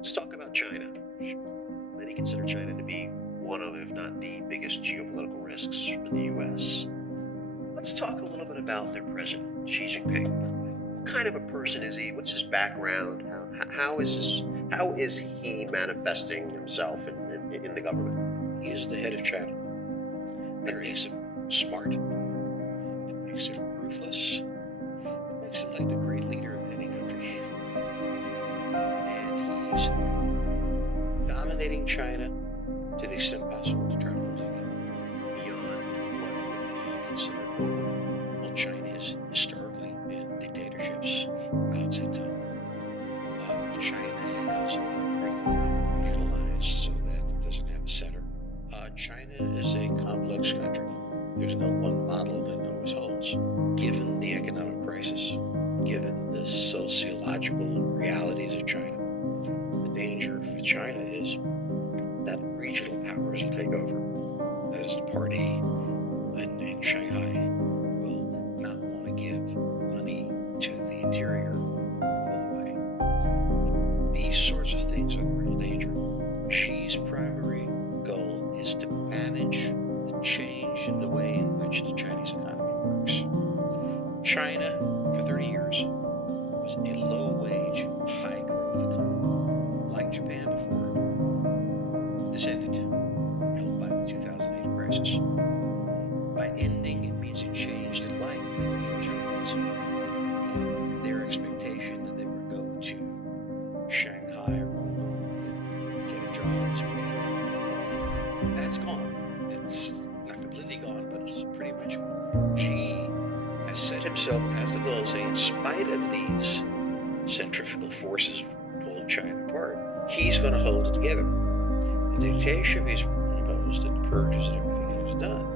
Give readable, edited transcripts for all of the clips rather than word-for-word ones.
Let's talk about China. Many consider China to be one of, if not the biggest geopolitical risks for the U.S. Let's talk a little bit about their president, Xi Jinping. What kind of a person is he? What's his background? How is he manifesting himself in the government? He is the head of China. That makes him smart. It makes him ruthless. It makes him like the great leader of any country. And he's dominating China to the extent possible to try to hold it together. Beyond what would be considered normal. Well, China has historically been dictatorships. Mao Zedong. China has frequently been regionalized so that it doesn't have a center. China is a complex country. There's no one model that always holds. Given the economic crisis, given the sociological realities of China, the danger for China is that regional powers will take over. That is, the party in Shanghai will not want to give money to the interior, pull away. These sorts of things are the real danger. Xi's primary goal is to manage the change in the way in which the Chinese economy works. China, for 30 years, was a low-wage, high-growth economy, like Japan before it. This ended, helped by the 2008 crisis. By ending, it means a change in life for Chinese. Their expectation that they would go to Shanghai or Hong Kong and get a job as a waiter. That's gone. It's not completely gone, but it's pretty much gone. Xi has set himself as the goal, saying in spite of these centrifugal forces pulling China apart, he's going to hold it together. The dictatorship he's imposed and the purges and everything he's done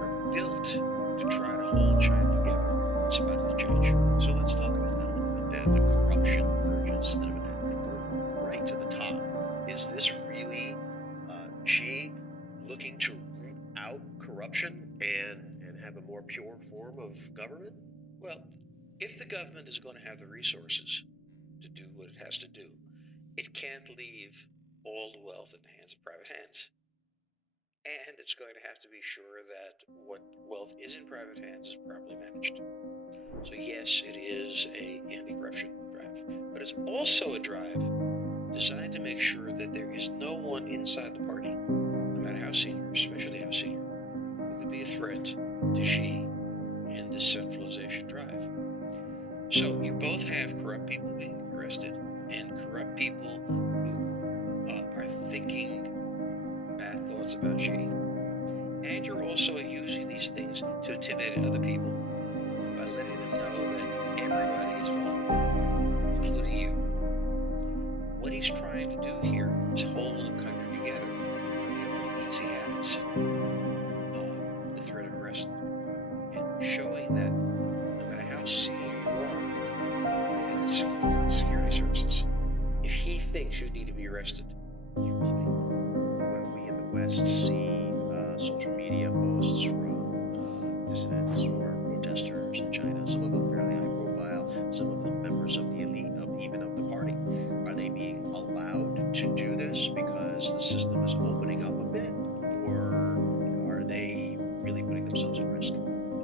are built to try to hold China together in spite of the change. So let's talk about that a little bit. The corruption purges that have been happening go right to the top. Is this really Xi looking to root out corruption and have a more pure form of government? Well, if the government is going to have the resources to do what it has to do, it can't leave all the wealth in the hands of private hands. And it's going to have to be sure that what wealth is in private hands is properly managed. So yes, it is an anti-corruption drive, but it's also a drive designed to make sure that there is no one inside the party, no matter how senior, especially how senior, who could be a threat to Xi and this centralization drive. So you both have corrupt people being arrested and corrupt people who are thinking bad thoughts about Xi. And you're also using these things to intimidate other people by letting them know that everybody is vulnerable, including you. What he's trying to do here is hold the country together by the only means he has, the threat of arrest, and showing that no matter how senior you are in the security services, if he thinks you need to be arrested, you will be. When we in the West see social media posts from dissidents or protesters in China, some of them fairly high profile, some of them members of the elite, even of the party, are they being allowed to do this because the system is opening up a bit, or are they really putting themselves at risk?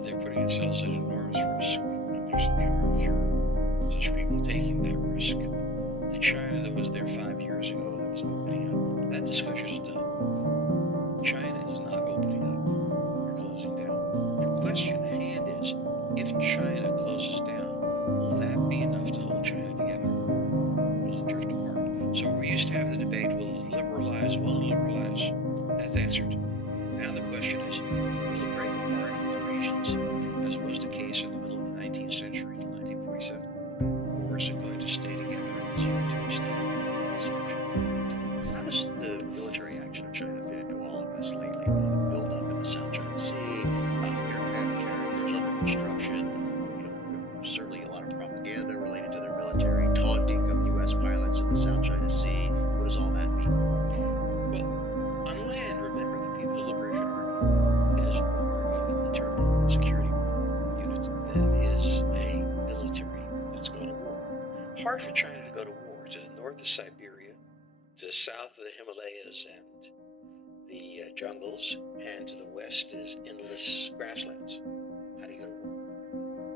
They're putting themselves at enormous risk, and there's fewer and fewer such people taking that risk. The China that was there 5 years ago that was opening up, that discussion is done. China is not opening up. They're closing down. The question at hand is, if China closes down, will that be enough to hold China together? Or will it drift apart? So we used to have the debate, will it liberalize, won't it liberalize? That's answered. Now the question is, will it break apart into regions, as was the case in the middle of the 19th century till 1947? Or is it going to stay together as a unitary state? That's the question. How does the military action of China fit into all of this lately? The buildup in the South China Sea, aircraft carriers under construction, certainly a lot of propaganda related to their military, taunting of U.S. pilots in the South China Sea. What does all that mean? Well, on land, remember the People's Liberation Army is more of an internal security unit than it is a military that's going to war. Hard for China to go to war to the north of Siberia, To the south of the Himalayas and the jungles, and to the west is endless grasslands. How do you go to war?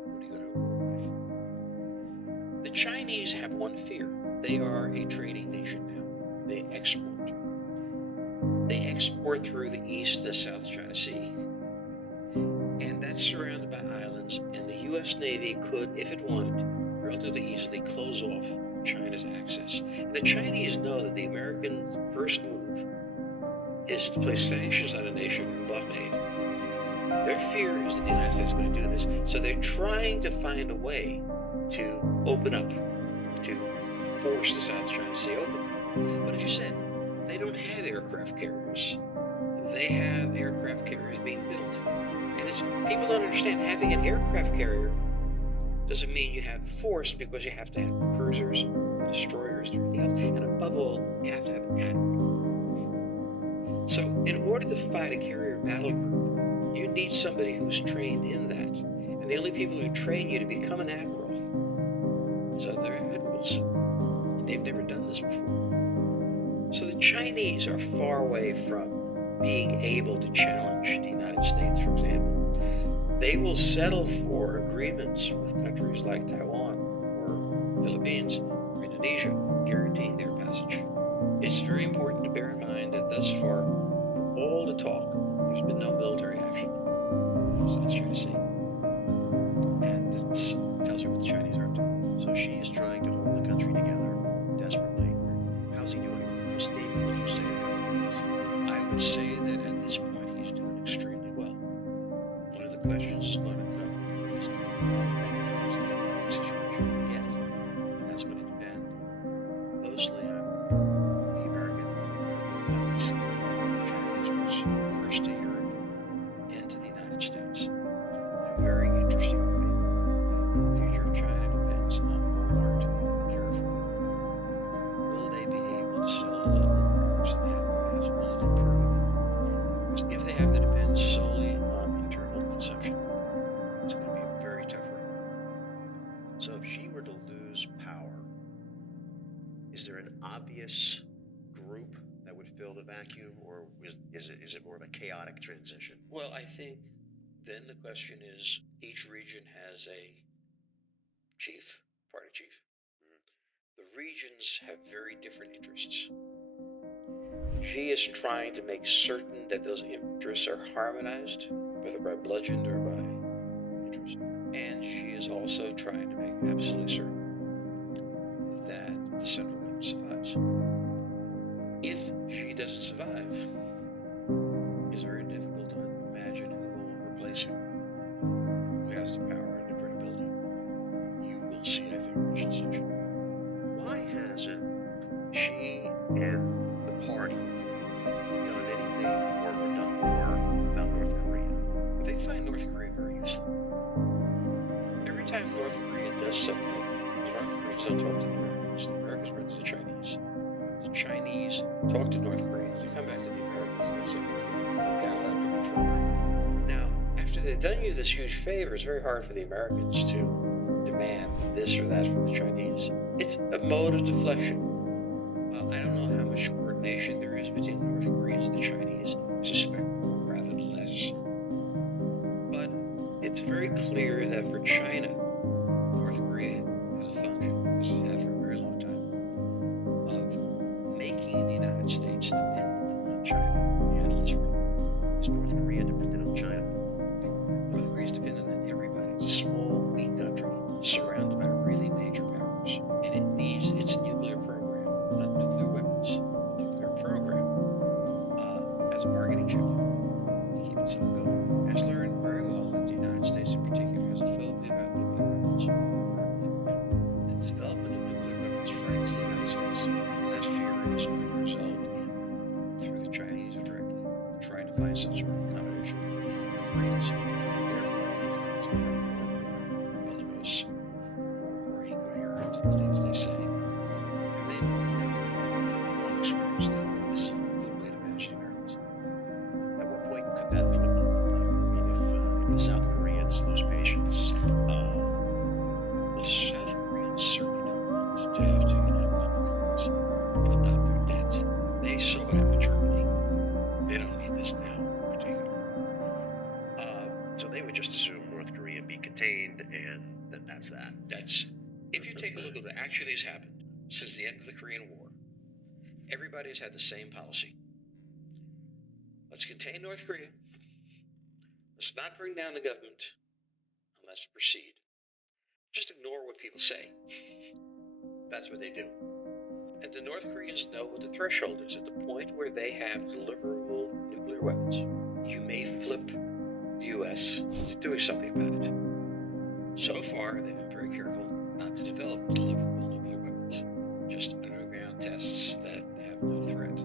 What do you go to war with? The Chinese have one fear. They are a trading nation now. They export. They export through the East and the South China Sea, and that's surrounded by islands, and the U.S. Navy could, if it wanted, relatively easily close off China's access. And the Chinese know that the Americans' first move is to place sanctions on a nation and blockade. Their fear is that the United States is going to do this, so they're trying to find a way to open up, to force the South China Sea open. But as you said, they don't have aircraft carriers. They have aircraft carriers being built. And people don't understand, having an aircraft carrier doesn't mean you have force, because you have to have cruisers, destroyers, and everything else. And above all, you have to have an admiral. So in order to fight a carrier battle group, you need somebody who's trained in that. And the only people who train you to become an admiral is other admirals. And they've never done this before. So the Chinese are far away from being able to challenge the United States, for example. They will settle for agreements with countries like Taiwan or Philippines or Indonesia, guaranteeing their passage. It's very important to bear in mind that thus far, for all the talk, there's been no military action in South China Sea. And it tells you what the Chinese are up to. So she is trying to hold the country together desperately. How's he doing? How stable would you say that? I would say that at this point he's doing extremely well. One of the questions is going to come is how bad is the economic situation going to get? And that's going to depend mostly on the American economies. China was first to Europe, then to the United States. In a very interesting way. The future of China depends on Walmart and Carrefour. Will they be able to sell a level of products that they have in the past? Will it improve? Because if they have to depend solely on internal consumption, it's going to be a very tough road. So if she were to lose power, is there an obvious group that would fill the vacuum, or is it more of a chaotic transition? Well, I think then the question is, each region has a chief, party chief. The regions have very different interests. She is trying to make certain that those interests are harmonized, whether by bludgeon or by interest. And she is also trying to make absolutely certain that the central government survives. If she doesn't survive, it's very difficult to imagine who will replace him, who has the power and the credibility. You will see, I think, a transition. Why hasn't she and the party done anything or done more about North Korea? They find North Korea very useful. Every time North Korea does something, the North Koreans don't talk to the Americans. The Americans run to the Chinese. The Chinese talk to North Koreans. They come back to the Americans and they say, we've got it under control right now. Now, after they've done you this huge favor, it's very hard for the Americans to demand this or that from the Chinese. It's a mode of deflection. I don't know how much coordination there is between the North Koreans and the Chinese. I suspect rather less. But it's very clear that for China, North Korea has a function, as it's had for a very long time, of making the United States dependent on China. Yeah, let's read. Is North Korea dependent on China? North Korea is dependent on everybody. It's a small, weak country surrounded by really major powers, and it needs its nuclear program, not nuclear weapons, nuclear program, as a bargaining chip to keep itself going. It's learned very well that the United States in particular has a phobia about nuclear weapons. The development of nuclear weapons frightens the United States, and that fear is going to result in, through the Chinese directly, trying to find some sort of combination with the North Koreans. Therefore, the North Koreans become more bellicose, more incoherent in the things they say. And they know from long experience that this is a good way to manage the Americans. At what point could that flip on them, though? I mean, if the South Koreans lose patience, Well, the South Koreans certainly don't want to have to unite with the North Koreans and adopt their debt. they saw what happened to Germany. They don't need this now in particular. So they would just assume North Korea be contained, and then that's that. If you take a look at what actually has happened since the end of the Korean War, everybody has had the same policy. Let's contain North Korea. Let's not bring down the government, and let's proceed. Just ignore what people say. That's what they do. And the North Koreans know what the threshold is. At the point where they have deliverable nuclear weapons, you may flip the U.S. to doing something about it. So far, they've been very careful not to develop deliverable nuclear weapons. Just underground tests that have no threat.